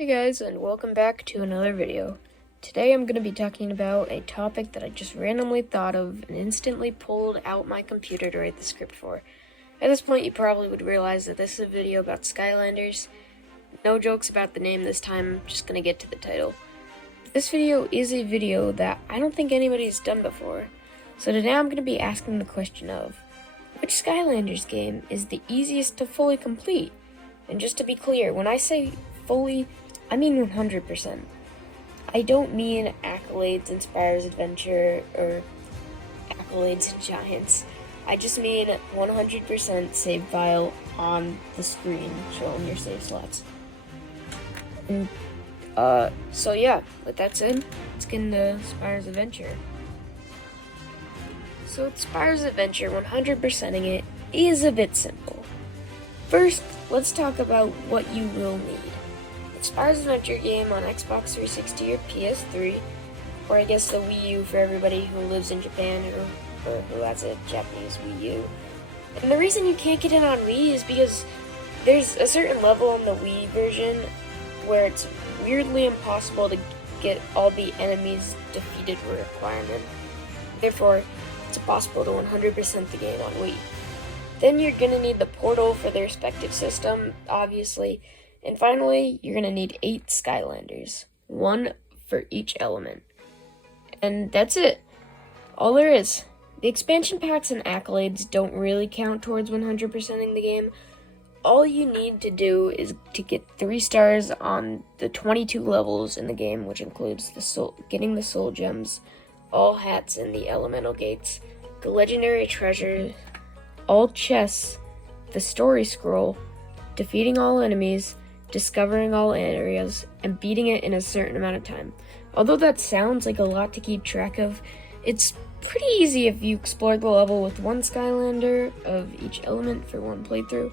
Hey guys, and welcome back to another video. Today I'm going to be talking about a topic that I just randomly thought of and instantly pulled out my computer to write the script for. At this point you probably would realize that this is a video about Skylanders. No jokes about the name this time, I'm just going to get to the title. This video is a video that I don't think anybody's done before. So today I'm going to be asking the question of, which Skylanders game is the easiest to fully complete? And just to be clear, when I say fully, I mean 100%. I don't mean Accolades and Spyro's Adventure or Accolades and Giants. I just mean 100% save file on the screen showing your save slots. And, so yeah, with that said, let's get into Spyro's Adventure. So with Spyro's Adventure, 100%ing it is a bit simple. First, let's talk about what you will need. Spyro's Adventure game on Xbox 360 or PS3, or I guess the Wii U for everybody who lives in Japan or who has a Japanese Wii U. And the reason you can't get it on Wii is because there's a certain level on the Wii version where it's weirdly impossible to get all the enemies defeated for a requirement. Therefore, it's impossible to 100% the game on Wii. Then you're going to need the portal for the respective system, obviously. And finally, you're going to need 8 Skylanders, 1 for each element. And that's it. All there is. The expansion packs and accolades don't really count towards 100%ing the game. All you need to do is to get 3 stars on the 22 levels in the game, which includes getting the soul gems, all hats in the elemental gates, the legendary treasure, all chests, the story scroll, defeating all enemies, discovering all areas, and beating it in a certain amount of time. Although that sounds like a lot to keep track of, it's pretty easy if you explore the level with 1 Skylander of each element for 1 playthrough,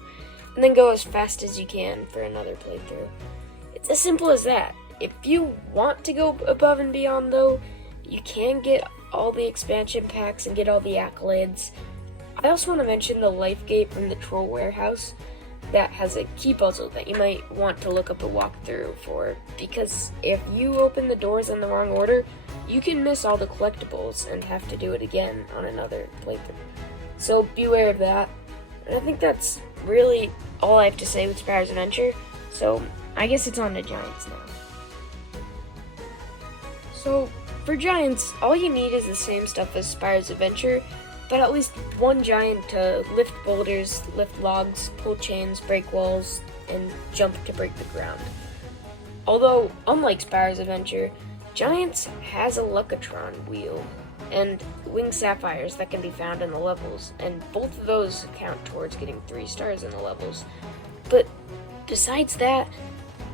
and then go as fast as you can for another playthrough. It's as simple as that. If you want to go above and beyond though, you can get all the expansion packs and get all the accolades. I also want to mention the life gate from the Troll Warehouse that has a key puzzle that you might want to look up a walkthrough for, because if you open the doors in the wrong order, you can miss all the collectibles and have to do it again on another playthrough. So beware of that. And I think that's really all I have to say with Spyro's Adventure, so I guess it's on to Giants now. So for Giants, all you need is the same stuff as Spyro's Adventure, but at least 1 giant to lift boulders, lift logs, pull chains, break walls, and jump to break the ground. Although, unlike Spyro's Adventure, Giants has a Luckatron wheel and winged sapphires that can be found in the levels, and both of those count towards getting 3 stars in the levels. But besides that,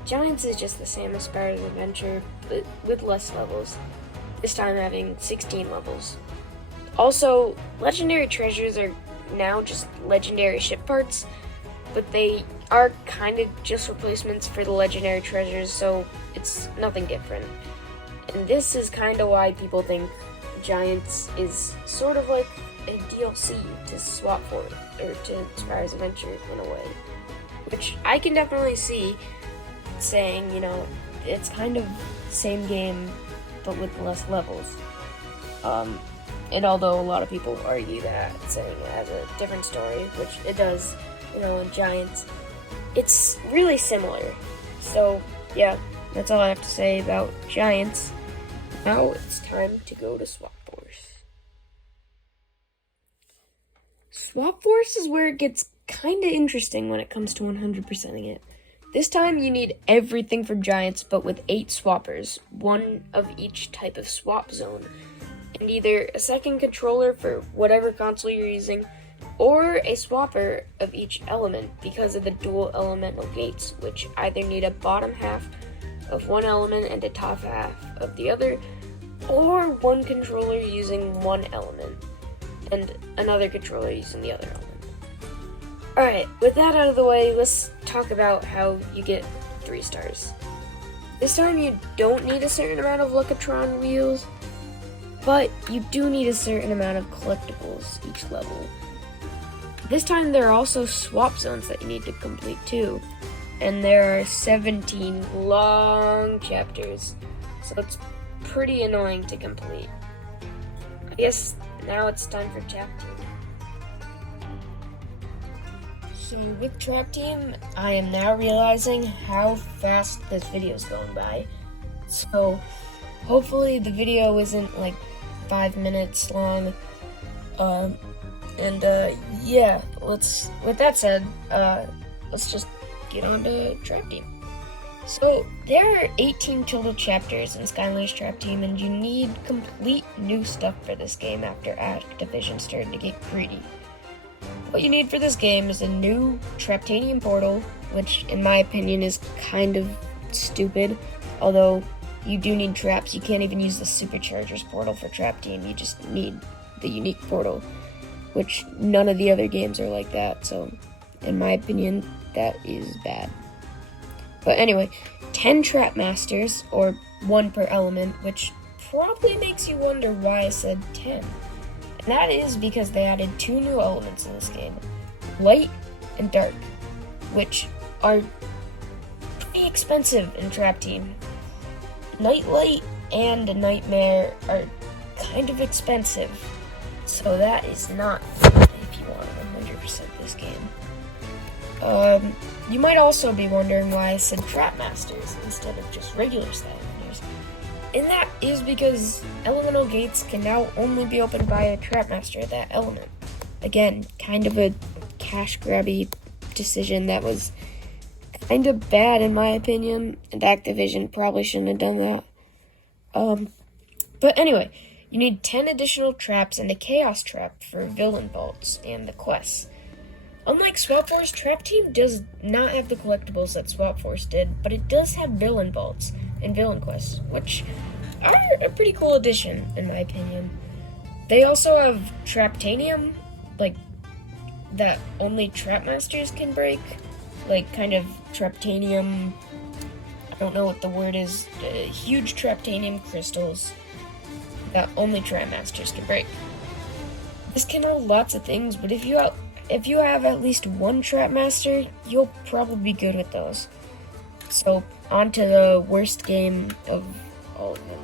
Giants is just the same as Spyro's Adventure, but with less levels, this time having 16 levels. Also, legendary treasures are now just legendary ship parts, but they are kind of just replacements for the legendary treasures, so it's nothing different. And this is kind of why people think Giants is sort of like a DLC to Swap Force, or to Spyro's Adventure in a way. Which I can definitely see saying, it's kind of the same game, but with less levels. And although a lot of people argue that, saying it has a different story, which it does, in Giants, it's really similar. So, yeah, that's all I have to say about Giants. Now it's time to go to Swap Force. Swap Force is where it gets kinda interesting when it comes to 100%ing it. This time you need everything from Giants, but with 8 swappers, 1 of each type of swap zone, and either a second controller for whatever console you're using, or a swapper of each element because of the dual elemental gates, which either need a bottom half of 1 element and a top half of the other, or 1 controller using 1 element, and another controller using the other element. Alright, with that out of the way, let's talk about how you get 3 stars. This time you don't need a certain amount of Luckatron wheels, but you do need a certain amount of collectibles each level. This time there are also swap zones that you need to complete too. and there are 17 long chapters, so it's pretty annoying to complete. I guess now it's time for Trap Team. So with Trap Team, I am now realizing how fast this video is going by. So hopefully the video isn't like 5 minutes long. Yeah, with that said, let's just get on to Trap Team. So there are 18 total chapters in Skylanders Trap Team, and you need complete new stuff for this game after Activision started to get greedy. What you need for this game is a new Traptanium portal, which in my opinion is kind of stupid, although you do need traps. You can't even use the Superchargers portal for Trap Team, you just need the unique portal, which none of the other games are like that, so in my opinion, that is bad. But anyway, 10 Trap Masters, or 1 per element, which probably makes you wonder why I said 10. And that is because they added 2 new elements in this game, Light and Dark, which are pretty expensive in Trap Team. Nightlight and Nightmare are kind of expensive, so that is not good if you want to 100% this game. You might also be wondering why I said Trap Masters instead of just regular Skylanders. And that is because elemental gates can now only be opened by a Trap Master at that element. Again, kind of a cash grabby decision that was kind of bad in my opinion, and Activision probably shouldn't have done that. But anyway, you need 10 additional traps and a Chaos Trap for villain vaults and the quests. Unlike Swap Force, Trap Team does not have the collectibles that Swap Force did, but it does have villain vaults and villain quests, which are a pretty cool addition, in my opinion. They also have Traptanium, like, that only Trap Masters can break, like, kind of Traptanium, I don't know what the word is, huge Traptanium crystals that only Trap Masters can break. This can hold lots of things, but if you have at least 1 Trap Master, you'll probably be good with those. So, on to the worst game of all of them.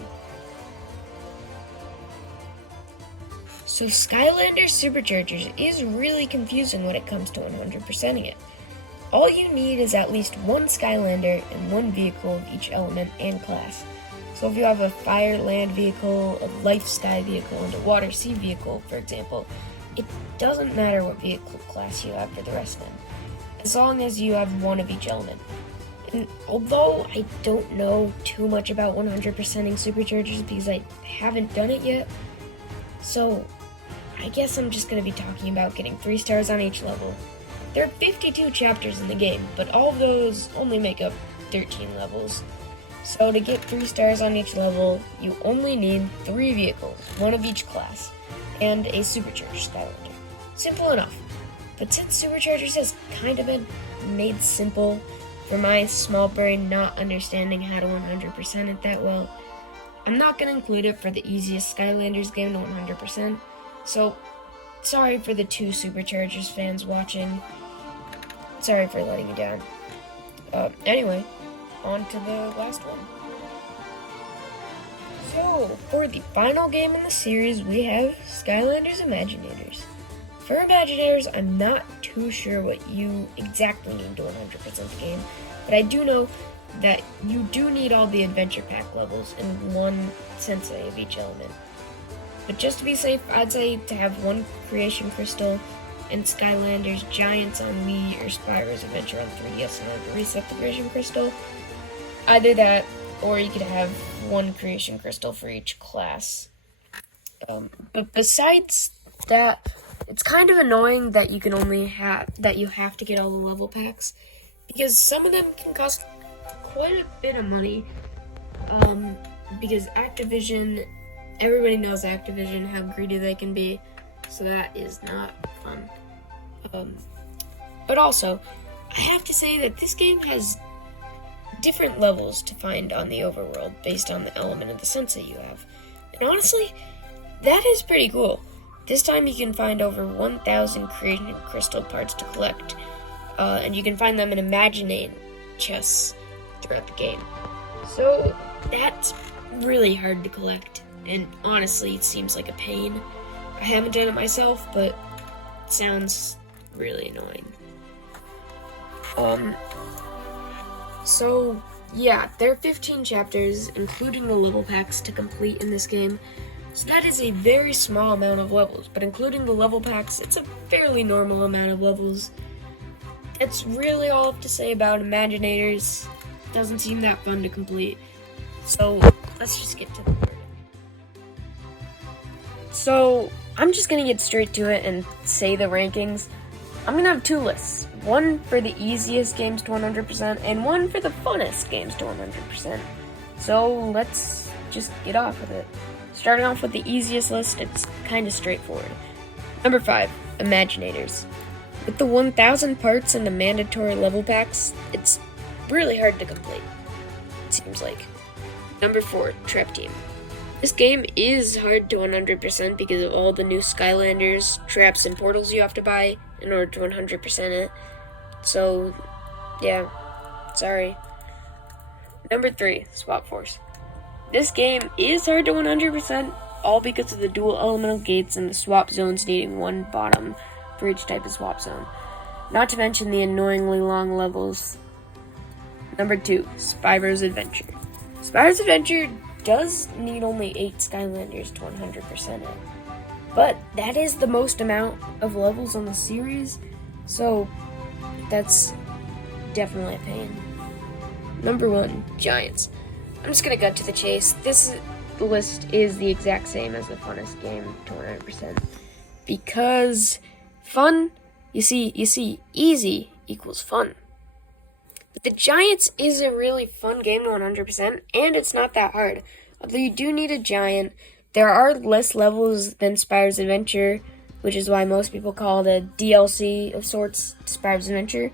So, Skylanders Superchargers is really confusing when it comes to 100%ing it. All you need is at least 1 Skylander and 1 vehicle of each element and class. So if you have a fire land vehicle, a life sky vehicle, and a water sea vehicle, for example, it doesn't matter what vehicle class you have for the rest of them, as long as you have 1 of each element. And although I don't know too much about 100%ing Superchargers because I haven't done it yet, so I guess I'm just going to be talking about getting 3 stars on each level. There are 52 chapters in the game, but all of those only make up 13 levels. So to get 3 stars on each level, you only need 3 vehicles, 1 of each class, and a Supercharged Skylander. Simple enough. But since Superchargers has kind of been made simple for my small brain not understanding how to 100% it that well, I'm not going to include it for the easiest Skylanders game to 100%, so sorry for the 2 Superchargers fans watching. Sorry for letting you down. Anyway, on to the last one. So, for the final game in the series, we have Skylanders Imaginators. For Imaginators, I'm not too sure what you exactly need to 100% the game, but I do know that you do need all the Adventure Pack levels and 1 Sensei of each element. But just to be safe, I'd say to have 1 Creation Crystal and Skylanders Giants on Wii or Spyro's Adventure on 3DS in order to reset the Creation Crystal. Either that, or you could have 1 Creation Crystal for each class. But besides that, it's kind of annoying that you have to get all the level packs, because some of them can cost quite a bit of money. Because Activision, everybody knows Activision, how greedy they can be, so that is not fun. But also, I have to say that this game has different levels to find on the overworld based on the element of the sensei you have. And honestly, that is pretty cool. This time you can find over 1,000 creation crystal parts to collect, and you can find them in chests throughout the game. So that's really hard to collect, and honestly, it seems like a pain. I haven't done it myself, but it sounds really annoying. So yeah, there are 15 chapters, including the level packs, to complete in this game. So that is a very small amount of levels, but including the level packs, it's a fairly normal amount of levels. That's really all I have to say about Imaginators. Doesn't seem that fun to complete. So let's just get to the verdict. So I'm just gonna get straight to it and say the rankings. I'm gonna have two lists. One for the easiest games to 100% and one for the funnest games to 100%. So let's just get off with it. Starting off with the easiest list, it's kind of straightforward. Number 5, Imaginators. With the 1,000 parts and the mandatory level packs, it's really hard to complete, it seems like. Number 4, Trap Team. This game is hard to 100% because of all the new Skylanders, traps, and portals you have to buy in order to 100% it. So, yeah, sorry. Number 3, Swap Force. This game is hard to 100%, all because of the dual elemental gates and the swap zones needing one bottom for each type of swap zone. Not to mention the annoyingly long levels. Number 2, Spyro's Adventure. Spyro's Adventure does need only 8 Skylanders to 100% it. But that is the most amount of levels on the series, so that's definitely a pain. Number 1, Giants. I'm just gonna cut to the chase. This list is the exact same as the funnest game to 100%. Because fun, you see, easy equals fun. But the Giants is a really fun game to 100%, and it's not that hard. Although you do need a giant, there are less levels than Spyro's Adventure, which is why most people call it a DLC of sorts to Spyro's Adventure.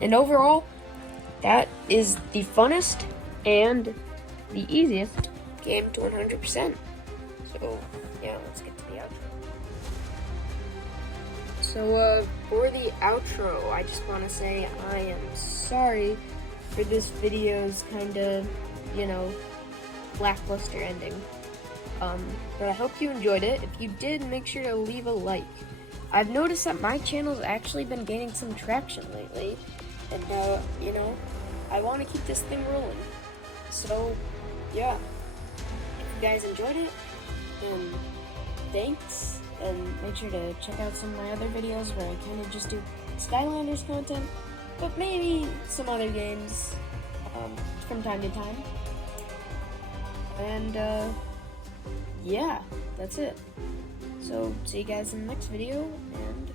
And overall, that is the funnest and the easiest game to 100%. So, yeah, let's get to the outro. So, for the outro, I just want to say I am sorry for this video's kind of, lackluster ending. But I hope you enjoyed it. If you did, make sure to leave a like. I've noticed that my channel's actually been gaining some traction lately, and, I want to keep this thing rolling. So, yeah, if you guys enjoyed it, then thanks, and make sure to check out some of my other videos where I kind of just do Skylanders content, but maybe some other games from time to time. And, yeah, that's it. So, see you guys in the next video, and